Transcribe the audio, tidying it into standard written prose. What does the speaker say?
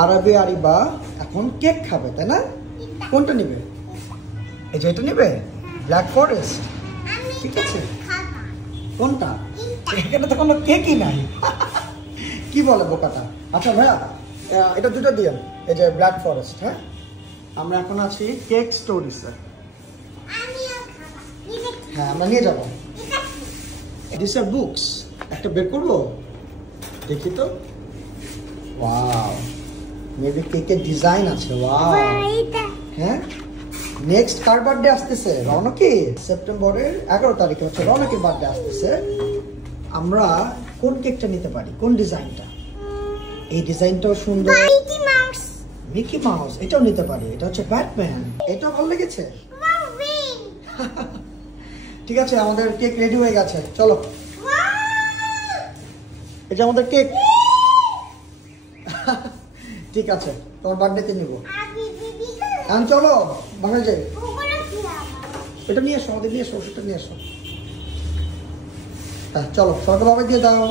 আরবি আরিবা এখন কেক খাবে, তাই না? কোনটা নিবে? এই যে এটা নিবে, ব্ল্যাক ফরেস্ট। ঠিক আছে, কোনটা? এখানে তো কোনো কেকই নাই। কি বলে বোকাটা? আচ্ছা ভাইয়া, এটা দুটো দিও, এই যে ব্ল্যাক ফরেস্ট। হ্যাঁ, আমরা এখন আছি কেক স্টোরিসে। হ্যাঁ, আমরা নিয়ে যাবো। This are books. একটা বের করবো, দেখি তো। ওয়াও, মেবি কেকের ডিজাইন আছে। ওয়াও, হ্যাঁ। নেক্সট কার বার্থডে আসতেছে? রৌনকের। সেপ্টেম্বরের 11 তারিখে হচ্ছে রৌনকের বার্থডে আসতেছে। আমরা কোন কেকটা নিতে পারি, কোন ডিজাইনটা? এই ডিজাইনটাও সুন্দর। মিকি মাউস, এটাও নিতে পারি। এটা হচ্ছে ব্যাটম্যান। এটাও ভালো লেগেছে। ঠিক আছে, আমাদের কেক রেডি হয়ে গেছে, চলো। এটা আমাদের কেক। ঠিক আছে, তোমার বার্থডেতে নিব। চলো বাসায় যাই। এটা নিয়ে এসো, আমাদের নিয়ে এসো, ওষুধটা নিয়ে এসো। হ্যাঁ চলো, সবাইকে বাবা দিয়ে দাও।